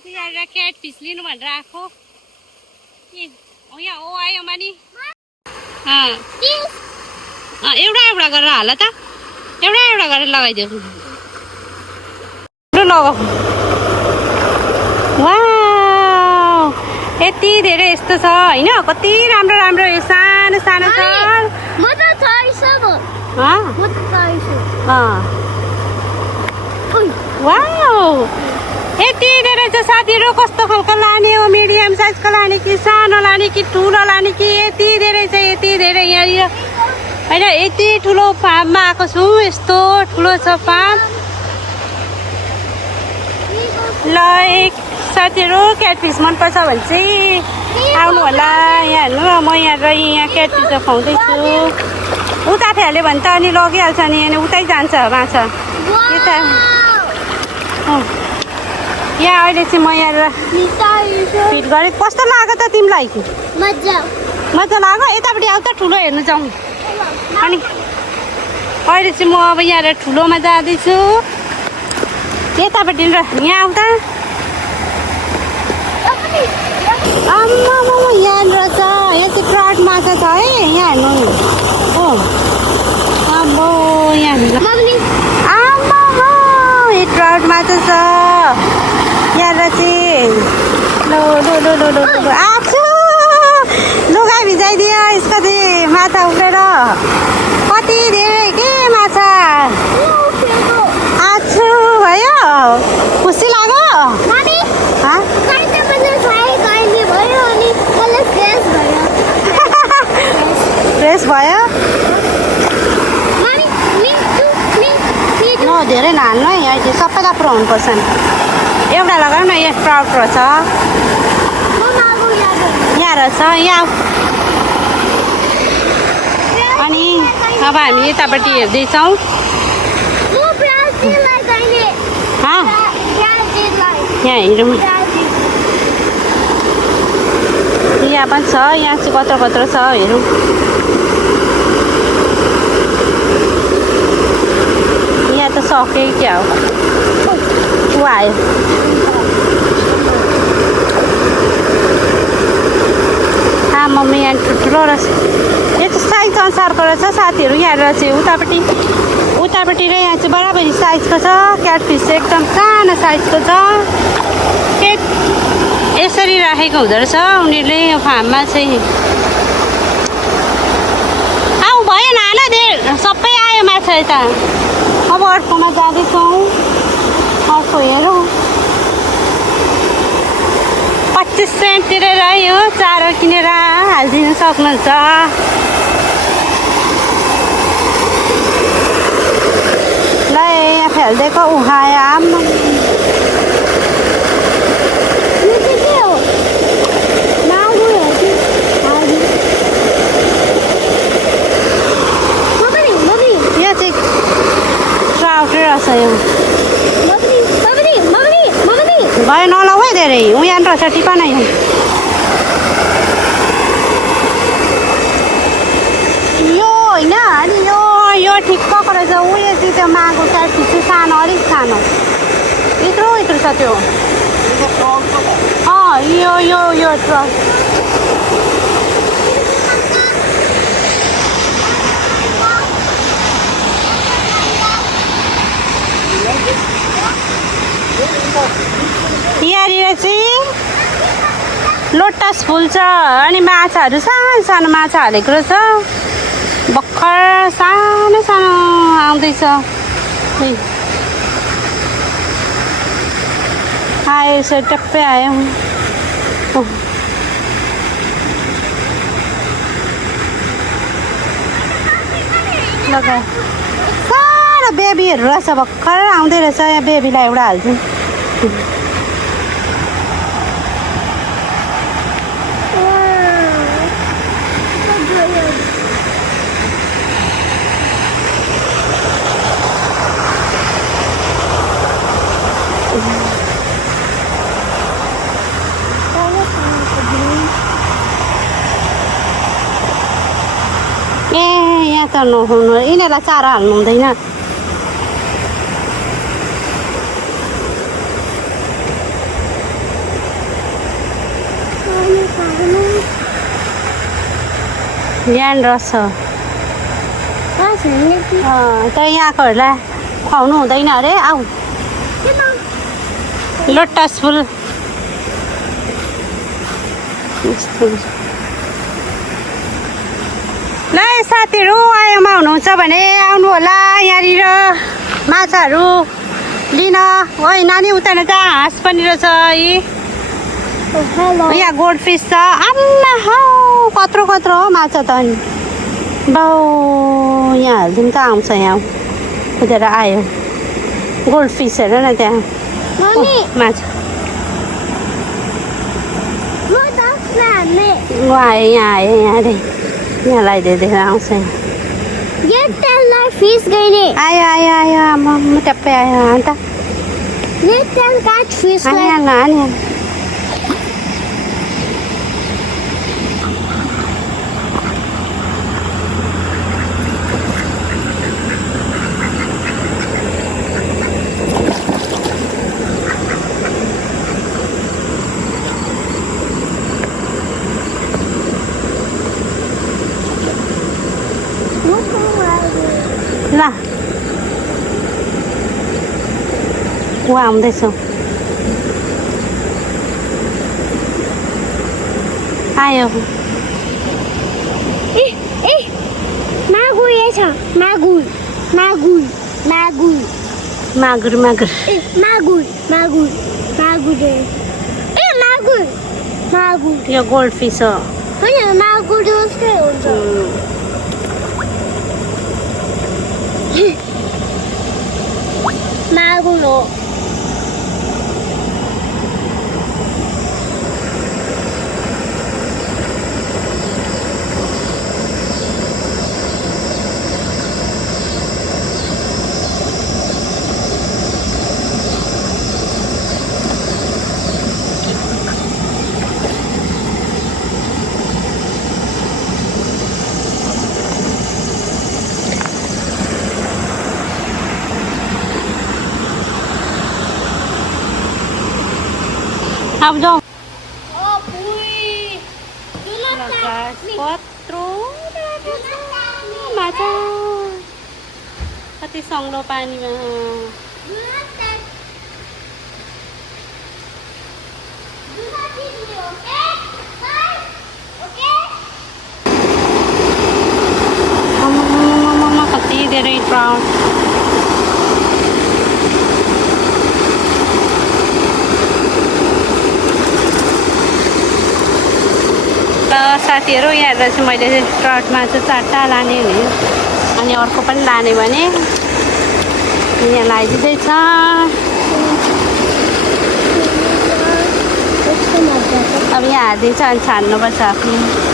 चाहिँ यहाँनिर क्याटफिस लिनु भनेर आएको। यहाँ ओ आयो मानि एउटा एउटा गरेर हाल त, एउटा एउटा गरेर लगाइदियो। लगाऊ। वाउ, यति धेरै यस्तो छ होइन, कति राम्रो राम्रो यो सानो सानो छ। वाउ, यति धेरै छ साथीहरू। कस्तो खालको लाने हो, मिडियम साइजको लाने कि सानो लाने कि ठुलो लाने कि, यति धेरै छ, यति धेरै यहाँनिर होइन। यति ठुलो फार्ममा आएको छु, यस्तो ठुलो छ फार्म। ल साथीहरू, क्याटफिस मनपर्छ भने चाहिँ आउनु होला। यहाँ हेर्नु, म यहाँ क्याटफिस खुवाउँदैछु। उता फ्याल्यो भने त अनि लगिहाल्छ नि, अनि उतै जान्छ माछा यता। यहाँ अहिले चाहिँ म यहाँ फिट गरेँ। कस्तो लाग्यो त तिमीलाई? मजा लाग्यो। यतापट्टि आऊ त, ठुलो हेर्नु जाउँ। अनि अहिले चाहिँ म अब यहाँ ठुलोमा जाँदैछु। यतापट्टि यहाँ आऊ त। आम्मामा यहाँनिर छ, यहाँ चाहिँ ट्राउट माछा छ है। यहाँ हेर्नु हो, अब यहाँ आम्मामा यो ट्राउट माछा छ यहाँनिर चाहिँ। लो लो लो लो लो लो आछु, लुगा भिजाइदियो यसको चाहिँ माछा उब्रेर। कति धेरै के माछा आछु भयो। खुसी लाग्यो? फ्रेस भयो। न धेरै नहाल्नु है, अहिले सबैलाई पुऱ्याउनुपर्छ नि। एउटा लगाऊ न, यहाँ ट्राउट रहेछ, यहाँ रहेछ, यहाँ। अनि अब हामी यतापट्टि हेर्दैछौँ। यहाँ हेरौँ, यहाँ पनि छ। यहाँ चाहिँ कत्रो कत्रो छ हेरौँ। यहाँ त सक्यो क्या हो, ऊ आयो। मम्मी यहाँ ठुल्ठुलो रहेछ। यो त साइज अनुसारको रहेछ साथीहरू। यहाँनिर चाहिँ उतापट्टि र यहाँ चाहिँ बराबरी साइजको छ। क्याटफिस चाहिँ एकदम सानो साइजको छ। यसरी राखेको हुँदो रहेछ उनीहरूले यो फार्ममा चाहिँ। आऊ भयो नान धेर, सबै आयो माछा यता। अब अर्कोमा जाँदैछौँ। अर्को हेरौँ, 25 सेन्ट तिरेर यो चारो किनेर हालिदिनु सक्नुहुन्छ। ल यहाँ फ्यालिदिएको उहाया। भयो नलाऊ है धेरै, उयान रहेछ टिपा नै। यो होइन, अनि यो ठिक्कको रहेछ। उयो चाहिँ त्यो मागो क्याटफिस चाहिँ सानो, अलिक सानो, यत्रो यत्रो छ त्यो। यो ट्रक यहाँनिर चाहिँ लोटस फुल छ। अनि माछाहरू सानो सानो माछा हालेको रहेछ। भर्खर सानो सानो आउँदैछ। आयो यसो टप्पै आयो। लगायो, सानो बेबीहरू रहेछ, भर्खर आउँदै रहेछ। यहाँ बेबीलाई एउटा हाल्छु। यहाँ त नहुनु, यिनीहरूलाई चारो हाल्नु हुँदैन। ध्यान रहेछ तर यहाँकोहरूलाई खुवाउनु हुँदैन अरे आऊ लोटस फुल ल साथीहरू आयोमा हुनुहुन्छ भने आउनु होला यहाँनिर माछाहरू लिन ओइ नानी उता न त्यहाँ हाँस पनि रहेछ है यहाँ गोल्ड फिस छ आम्मा हौ कत्रो कत्रो हो माछा त अनि बाउ यहाँ हालिदिउँ त आउँछ यहाँ कुदेर आयो गोल्ड फिस हेर न त्यहाँ माछा वो आयो यहाँ आयो यहाँ अरे यहाँ लगाइदिएर आउँछ फिस गईले आयो आयो आयो म टप्पै आयो अन्त फिस हानी ल ऊ आउँदैछ आयो मागुर छ मागुर मागुर मागुर मागुर मागुर मागुर मागुर मागुर मागुर मागुर यो गोल्ड फिस हो होइन मागुर जस्तै हुन्छ मागुर हो अब जाउँ कत्रो माछा कति सङ्लो पानीमा कति धेरै ट्राउट साथीहरू यहाँ चाहिँ मैले ट्राउट माछा 4टा लाने भने अनि अर्को पनि लाने भने यहाँ लगाइदिँदैछ अब यहाँ हालिदिन्छ अनि छान्नुपर्छ आफ्नो